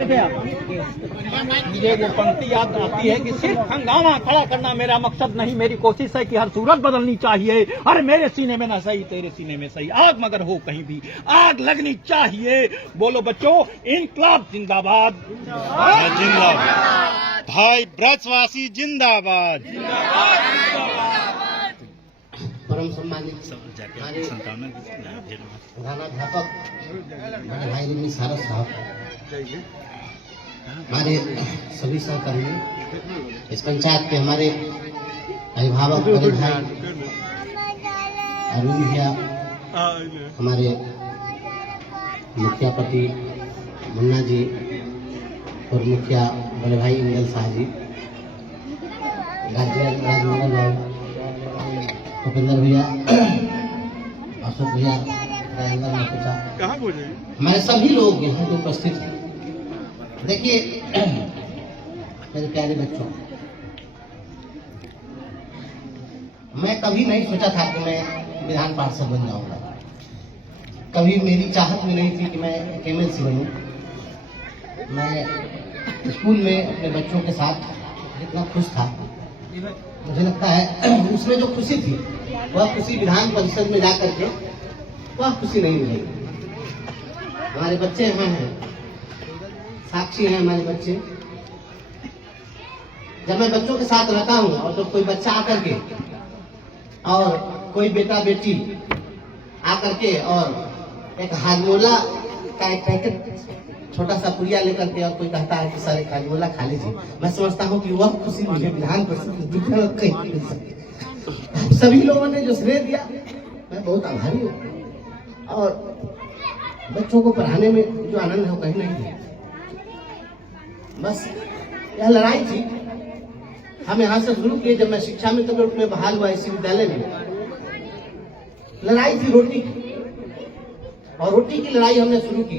मुझे वो पंक्ति याद आती है कि सिर्फ हंगामा खड़ा करना मेरा मकसद नहीं, मेरी कोशिश है कि हर सूरत बदलनी चाहिए। अरे मेरे सीने में ना सही तेरे सीने में सही, आग मगर हो कहीं भी आग लगनी चाहिए। बोलो बच्चों, इनकलाब जिंदाबाद जिंदाबाद, भाई ब्रजवासी जिंदाबाद। परम सम्मानित प्रधानाध्यापक भाई रिमी सारस साहब, हमारे सभी सहकर्मी, इस पंचायत के हमारे अभिभावक बड़े भाई अरुण भैया, हमारे मुखिया पति मुन्ना जी और मुखिया बड़े भाई इंगल शाह जी, राजमंगल भाई, भूपेंद्र भैया, अशोक भैया, हमारे सभी लोग यहाँ पे उपस्थित हैं। देखिए मेरे प्यारे बच्चों, मैं कभी नहीं सोचा था कि मैं विधान पार्षद बन जाऊंगा। कभी मेरी चाहत भी नहीं थी कि मैं एमएलसी बनूं। मैं स्कूल में अपने बच्चों के साथ जितना खुश था, मुझे लगता है उसमें जो खुशी थी वह खुशी विधान परिषद में जाकर के वह खुशी नहीं मिली। हमारे बच्चे यहाँ हैं, साक्षी हैं हमारे बच्चे। जब मैं बच्चों के साथ रहता हूँ और जब कोई बच्चा आकर के और कोई बेटा बेटी आकर के और एक हाजमोला का एक पैकेट छोटा सा पुड़िया लेकर के और कोई कहता है कि सर एक हाजमोला खा लीजिए, मैं समझता हूँ कि वह खुशी मुझे विधान परिषद कहीं नहीं मिल सकती। सभी लोगों ने जो श्रेय दिया, मैं बहुत आभारी हूँ। और बच्चों को पढ़ाने में जो आनंद है वो कहीं नहीं है। बस यह लड़ाई थी, हम यहाँ से शुरू किए। जब मैं शिक्षा मित्र में बहाल हुआ इसी विद्यालय में, लड़ाई थी रोटी की, और रोटी की लड़ाई हमने शुरू की।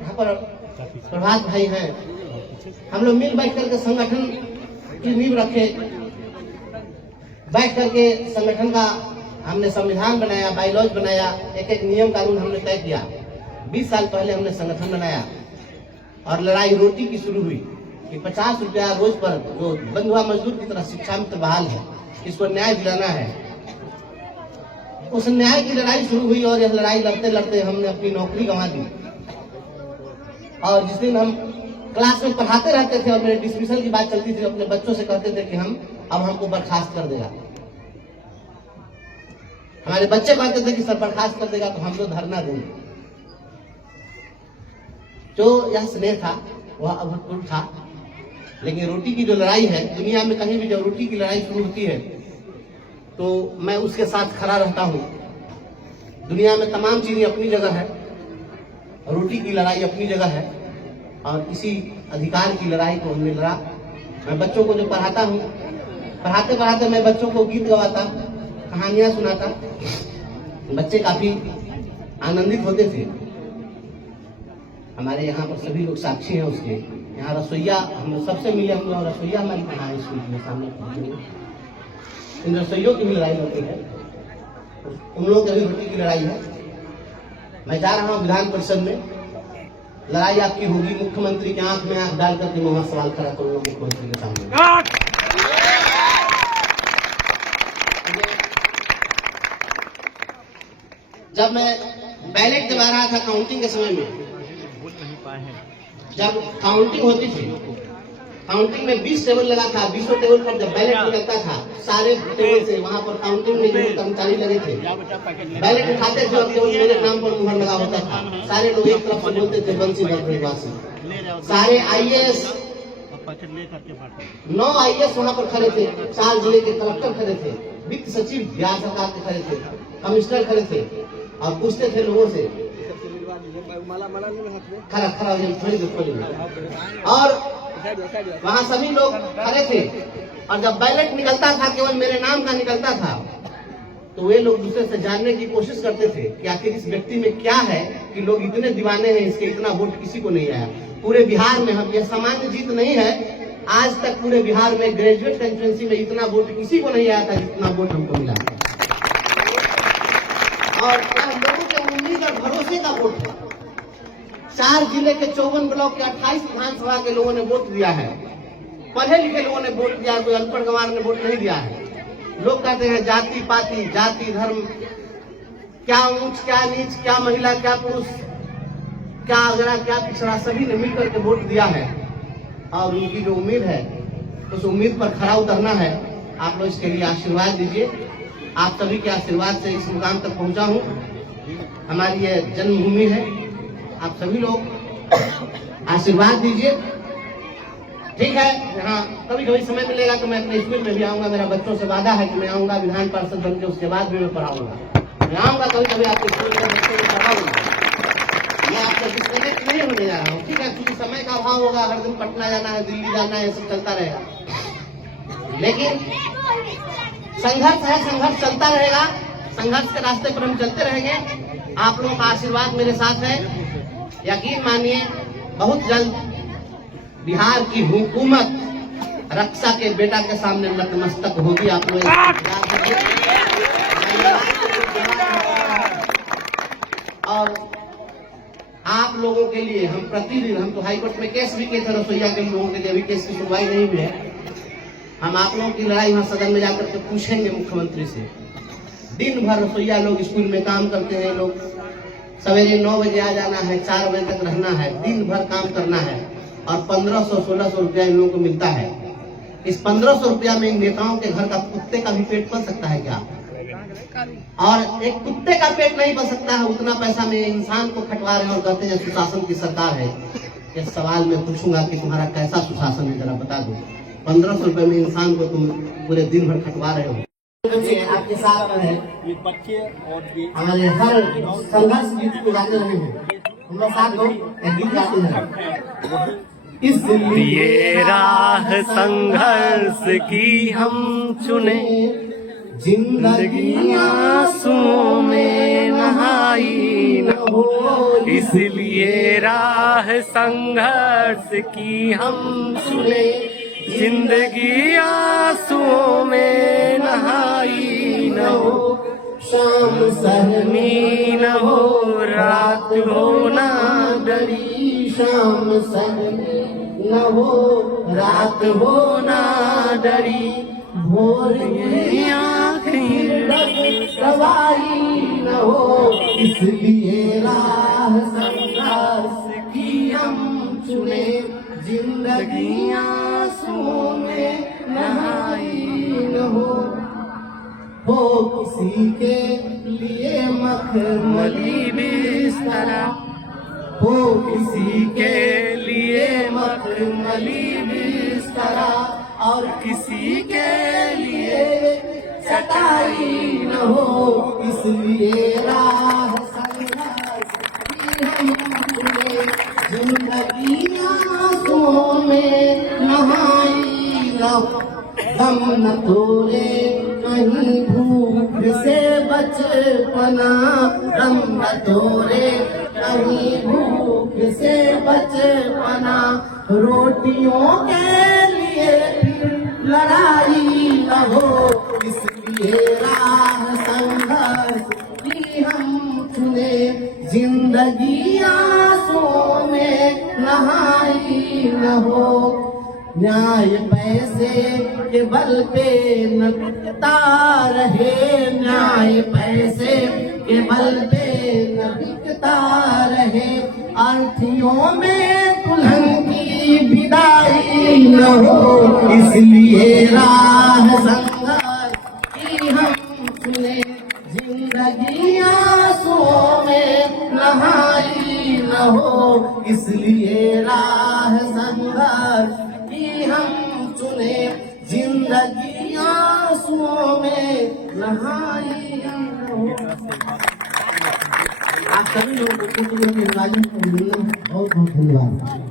यहाँ पर प्रभात भाई हैं, हम लोग मिल बैठ करके संगठन की नींव रखे, बैठ करके संगठन का हमने संविधान बनाया, बायलॉज बनाया, एक एक नियम कानून हमने तय किया। 20 साल पहले हमने संगठन बनाया और लड़ाई रोटी की शुरू हुई कि 50 रुपया रोज पर जो बंधुआ मजदूर की तरह शिक्षा मित्र बहाल है, इसको न्याय दिलाना है। उस न्याय की लड़ाई शुरू हुई और यह लड़ाई लड़ते लड़ते हमने अपनी नौकरी गंवा दी। और जिस दिन हम क्लास में पढ़ाते रहते थे और मेरे डिसमिसल की बात चलती थी, अपने बच्चों से कहते थे कि हम अब हमको बर्खास्त कर देगा। हमारे बच्चे कहते थे कि सर बर्खास्त कर देगा तो हम लोग धरना देंगे। जो यह स्नेह था वह अभूतपूर्व था। लेकिन रोटी की जो लड़ाई है, दुनिया में कहीं भी जब रोटी की लड़ाई शुरू होती है तो मैं उसके साथ खड़ा रहता हूँ। दुनिया में तमाम चीजें अपनी जगह है, रोटी की लड़ाई अपनी जगह है, और इसी अधिकार की लड़ाई को हमने लड़ा। मैं बच्चों को जो पढ़ाता हूँ, पढ़ाते पढ़ाते मैं बच्चों को गीत गवाता, कहानियां सुनाता, बच्चे काफी आनंदित होते थे। हमारे यहाँ पर सभी लोग साक्षी हैं उसके। यहाँ रसोईया हम सबसे मिले, हम लोग रसोईया हमारे पढ़ाए स्कूल में सामने। इन रसोइयों की भी लड़ाई होती है, उन लोगों की भी रोटी की लड़ाई है। मैं जा रहा हूँ विधान परिषद में, लड़ाई आपकी होगी मुख्यमंत्री के आंख में आंख डाल करके मैं वहां सवाल खड़ा करूंगा मुख्यमंत्री के सामने। जब मैं बैलेट दबा रहा था काउंटिंग के समय में, जब काउंटिंग होती थी, काउंटिंग में 20 टेबल लगा था, 20 टेबल पर जब बैलेट निकलता था, सारे टेबल से वहां पर काउंटिंग में जो कर्मचारी लगे थे बैलेट उठाते थे और केवल मेरे नाम पर मुहर लगा होता था। सारे लोग एक तरफ से बोलते थे बंसीधर ब्रजवासी। सारे आईएएस 9 आईएएस वहां पर खड़े थे, 4 जिले के कलेक्टर खड़े थे, वित्त सचिव बिहार सरकार के खड़े थे, कमिश्नर खड़े थे और पूछते थे लोगों से, खड़ा थोड़ी देर। और वहाँ सभी लोग खड़े थे और जब बैलेट निकलता था, केवल मेरे नाम का निकलता था, तो वे लोग दूसरे से जानने की कोशिश करते थे कि आखिर इस व्यक्ति में क्या है कि लोग इतने दीवाने हैं, इसके इतना वोट किसी को नहीं आया। पूरे बिहार में हम, यह सामान्य जीत नहीं है, आज तक पूरे बिहार में ग्रेजुएट कंस्टिट्यूएंसी में इतना वोट किसी को नहीं आया था जितना वोट हमको मिला। और लोगों के उम्मीद और भरोसे का वोट है। 4 जिले के 54 ब्लॉक के 28 विधानसभा के लोगों ने वोट दिया है। पढ़े लिखे लोगों ने वोट दिया, कोई अनपढ़ गंवार ने वोट नहीं दिया है। लोग कहते हैं जाति पाति, जाति धर्म, क्या ऊंच क्या नीच, क्या महिला क्या पुरुष, क्या अगड़ा क्या पिछड़ा, सभी ने मिलकर के वोट दिया है और उनकी जो उम्मीद है उस उम्मीद पर खरा उतरना है। आप लोग इसके लिए आशीर्वाद दीजिए। आप सभी के आशीर्वाद से इस मुकाम तक पहुंचा हूं। हमारी ये जन्मभूमि है, आप सभी लोग आशीर्वाद दीजिए। ठीक है, हाँ कभी कभी समय मिलेगा तो मैं अपने स्कूल में भी आऊंगा। मेरा बच्चों से वादा है कि मैं आऊंगा विधान पार्षद बन के, उसके बाद भी मैं पढ़ाऊंगा। मैं आऊंगा कभी कभी आपके स्कूल में बच्चों को पढ़ाऊंगा। मैं आपको डिस्कनेक्ट नहीं होने जा रहा हूँ, ठीक है, क्योंकि समय का अभाव होगा, हर दिन पटना जाना है, दिल्ली जाना है, सब चलता रहेगा। लेकिन संघर्ष है, संघर्ष चलता रहेगा, संघर्ष के रास्ते पर हम चलते रहेंगे। आप लोगों का आशीर्वाद मेरे साथ है। यकीन मानिए बहुत जल्द बिहार की हुकूमत रक्षा के बेटा के सामने नतमस्तक होगी। आप लोग और आप लोगों के लिए हम प्रतिदिन, हम तो हाईकोर्ट में केस भी किए थे रसोईया के लोगों के लिए, अभी केस की सुनवाई नहीं हुई है। हम आप लोगों की लड़ाई वहां सदन में जाकर के पूछेंगे मुख्यमंत्री से। दिन भर रसोईया लोग स्कूल में काम करते हैं, लोग सवेरे 9 बजे आ जाना है, 4 बजे तक रहना है, दिन भर काम करना है और 1500-1600 रुपया इन लोगों को मिलता है। इस 1500 रुपया में इन नेताओं के घर का कुत्ते का भी पेट पल सकता है क्या? और एक कुत्ते का पेट नहीं पल सकता है, उतना पैसा में इंसान को खटवा रहे हैं और कहते हैं सुशासन की सरकार है। इस सवाल में पूछूंगा कि तुम्हारा कैसा सुशासन है, जरा बता दो। 1500 रुपए में इंसान को तुम पूरे दिन भर खटवा रहे हो। आपके साथ है हमारे हर संघर्ष गीत को गाते रहे हैं, हम लोग साथ हो गीत गाते हैं। ये राह संघर्ष की हम चुने, जिंदगी आंसुओं में नहाई न हो, इसलिए राह संघर्ष की हम चुने, जिंदगी आंसुओं में नहाई न हो, शाम सहनी न हो, रात हो ना डरी, शाम सहनी न हो, रात हो ना डरी, भोर ये आँखें सवारी न हो, इसलिए राह संघर्ष की हम चुने, जिंदगी आंसुओं में नहाई न हो किसी के लिए मखमली बिस्तरा, हो किसी के लिए मखमली बिस्तरा, और किसी के लिए चटाई न हो, इसलिए राह संघर्ष की हम चुने, जिंदगी आंसुओं में नहाई न हो, दम न तोड़े कहीं भूख से बचपना, दम न तोड़े कहीं भूख से बचपना, रोटियों के लिए लड़ाई न हो, इसलिए राह संघर्ष की हम चुने, जिंदगी आंसुओं में नहाई न हो। न्याय पैसे के बल पे न बिकता रहे, न्याय पैसे के बल पे न बिकता रहे, अर्थियों में दुल्हन की विदाई न हो, इसलिए राह संघर्ष की हम चुने, जिंदगी आंसुओं में नहाई न हो, इसलिए राह संघर्ष की हम चुने, जिंदगी आंसुओं में नहाई न हो। आप सभी लोगों को बहुत बहुत धन्यवाद।